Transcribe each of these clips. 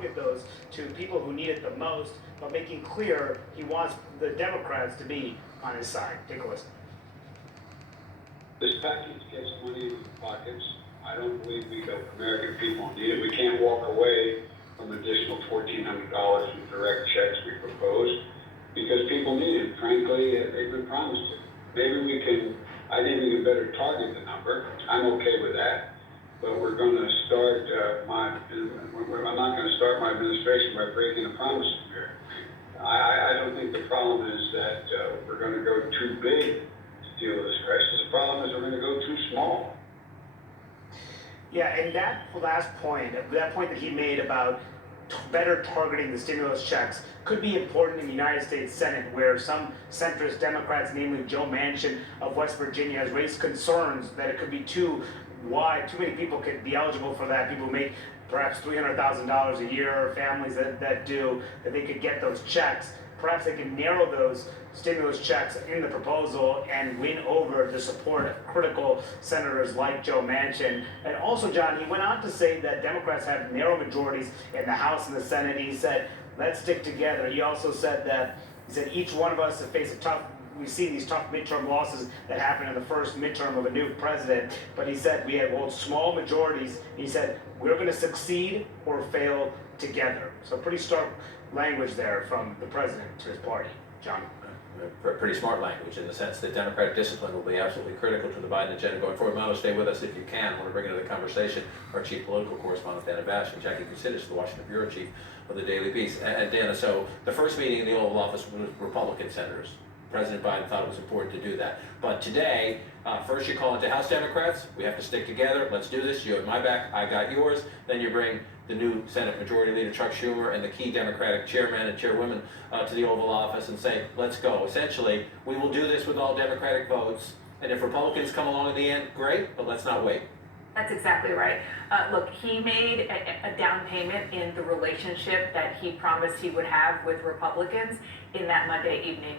target those to people who need it the most, but making clear he wants the Democrats to be on his side. Take a listen. This package gets money in the pockets. I don't believe the American people need it. We can't walk away from an additional $1,400 in direct checks we proposed because people need it. Frankly, they've been promised it. Maybe we can, I think we can better target the number. I'm okay with that. But we're going to start I'm not going to start my administration by breaking a promise here. I don't think the problem is that we're going to go too big to deal with this crisis. The problem is we're going to go too small. Yeah, and that last point, that point that he made about better targeting the stimulus checks could be important in the United States Senate, where some centrist Democrats, namely Joe Manchin of West Virginia, has raised concerns that it could be too wide. Too many people could be eligible for that. People who make perhaps $300,000 a year, families that do, that they could get those checks. Perhaps they can narrow those stimulus checks in the proposal and win over the support of critical senators like Joe Manchin. And also, John, he went on to say that Democrats have narrow majorities in the House and the Senate. He said, let's stick together. He also said that, each one of us face a tough, we've seen these tough midterm losses that happen in the first midterm of a new president. But he said we have small majorities. He said we're going to succeed or fail together. So pretty stark language there from the president to his party. John? Pretty smart language in the sense that Democratic discipline will be absolutely critical to the Biden agenda going forward. Mano, stay with us if you can. I want to bring into the conversation our chief political correspondent, Dana Bash, and Jackie Kucinich, the Washington bureau chief of the Daily Beast. And Dana, so the first meeting in the Oval Office was Republican senators. President Biden thought it was important to do that. But today, first you call into House Democrats, we have to stick together, let's do this, you have my back, I got yours. Then you bring the new Senate Majority Leader Chuck Schumer and the key Democratic chairmen and chairwomen to the Oval Office and say, let's go. Essentially, we will do this with all Democratic votes, and if Republicans come along in the end, great, but let's not wait. That's exactly right. Look, he made a down payment in the relationship that he promised he would have with Republicans in that Monday evening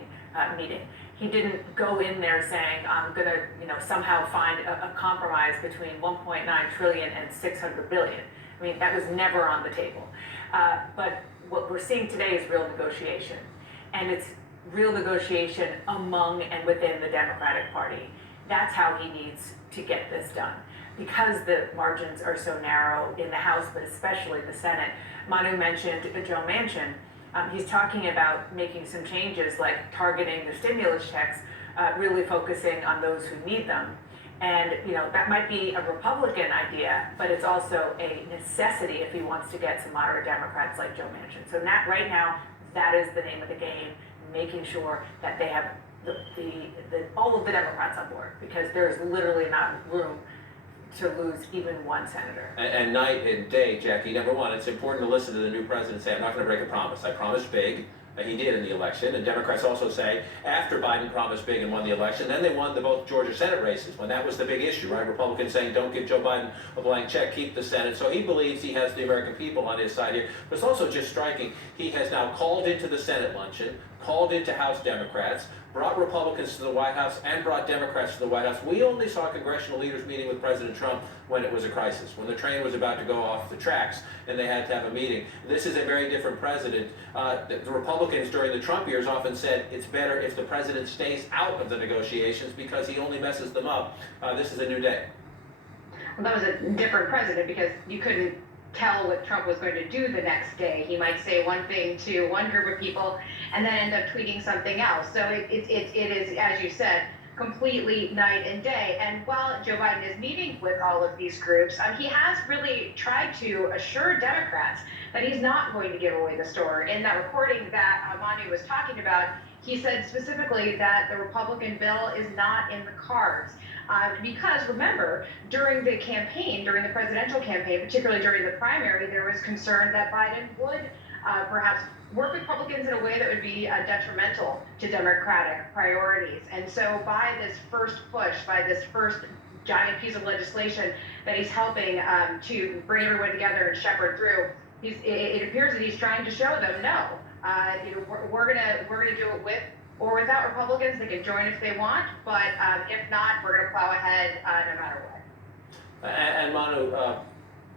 meeting. He didn't go in there saying, I'm going to, somehow find a compromise between 1.9 trillion and 600 billion. I mean, that was never on the table. But what we're seeing today is real negotiation. And it's real negotiation among and within the Democratic Party. That's how he needs to get this done. Because the margins are so narrow in the House, but especially the Senate. Manu mentioned Joe Manchin. He's talking about making some changes like targeting the stimulus checks, really focusing on those who need them. And that might be a Republican idea, but it's also a necessity if he wants to get some moderate Democrats like Joe Manchin. So right now, that is the name of the game, making sure that they have all of the Democrats on board, because there's literally not room to lose even one senator. And night and day, Jackie, number one, it's important to listen to the new president say, I'm not going to break a promise. I promised big. He did in the election. And Democrats also say, after Biden promised big and won the election, then they won both Georgia Senate races, when that was the big issue, right? Republicans saying, don't give Joe Biden a blank check, keep the Senate. So he believes he has the American people on his side here. But it's also just striking, he has now called into the Senate luncheon, called into House Democrats, brought Republicans to the White House and brought Democrats to the White House. We only saw congressional leaders meeting with President Trump when it was a crisis, when the train was about to go off the tracks and they had to have a meeting. This is a very different president. The Republicans during the Trump years often said it's better if the president stays out of the negotiations because he only messes them up. This is a new day. Well, that was a different president because you couldn't tell what Trump was going to do the next day. He might say one thing to one group of people and then end up tweeting something else. So it is, as you said, completely night and day. And while Joe Biden is meeting with all of these groups, he has really tried to assure Democrats that he's not going to give away the store. In that recording that Manu was talking about, he said specifically that the Republican bill is not in the cards. Because remember, during the campaign, during the presidential campaign, particularly during the primary, there was concern that Biden would perhaps work with Republicans in a way that would be detrimental to Democratic priorities. And so by this first push, by this first giant piece of legislation that he's helping to bring everyone together and shepherd through, it appears that he's trying to show them, no, we're gonna do it with or without Republicans. They can join if they want, but if not, we're going to plow ahead no matter what. And Manu,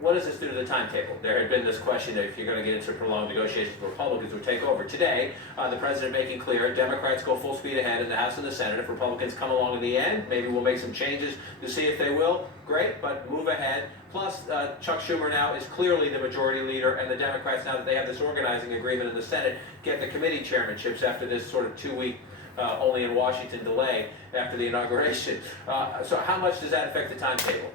what does this do to the timetable? There had been this question if you're going to get into prolonged negotiations, the Republicans would take over. Today, the president making clear Democrats go full speed ahead in the House and the Senate. If Republicans come along in the end, maybe we'll make some changes to see if they will. Great, but move ahead. Plus, Chuck Schumer now is clearly the majority leader, and the Democrats, now that they have this organizing agreement in the Senate, get the committee chairmanships after this sort of 2-week only in Washington delay after the inauguration. So how much does that affect the timetable?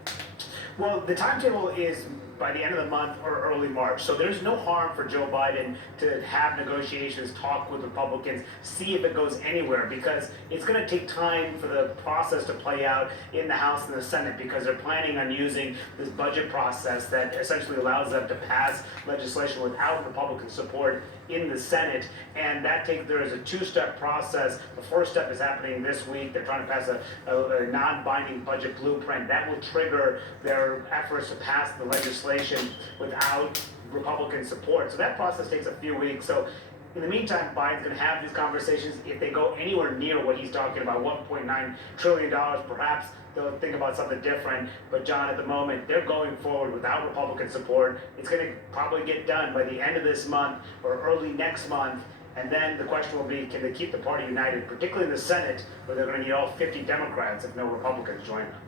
Well, the timetable is by the end of the month or early March. So there's no harm for Joe Biden to have negotiations, talk with Republicans, see if it goes anywhere, because it's going to take time for the process to play out in the House and the Senate, because they're planning on using this budget process that essentially allows them to pass legislation without Republican support in the Senate. And there is a two-step process. The first step is happening this week. They're trying to pass a non-binding budget blueprint that will trigger their efforts to pass the legislation without Republican support. So that process takes a few weeks. So in the meantime, Biden's going to have these conversations. If they go anywhere near what he's talking about, $1.9 trillion, perhaps they'll think about something different. But John, at the moment, they're going forward without Republican support. It's going to probably get done by the end of this month or early next month. And then the question will be, can they keep the party united, particularly in the Senate, where they're going to need all 50 Democrats if no Republicans join them.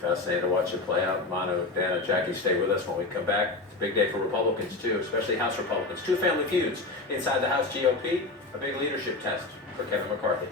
Fascinating to watch it play out. Manu, Dana, Jackie, stay with us when we come back. It's a big day for Republicans, too, especially House Republicans. 2 family feuds inside the House GOP, a big leadership test for Kevin McCarthy.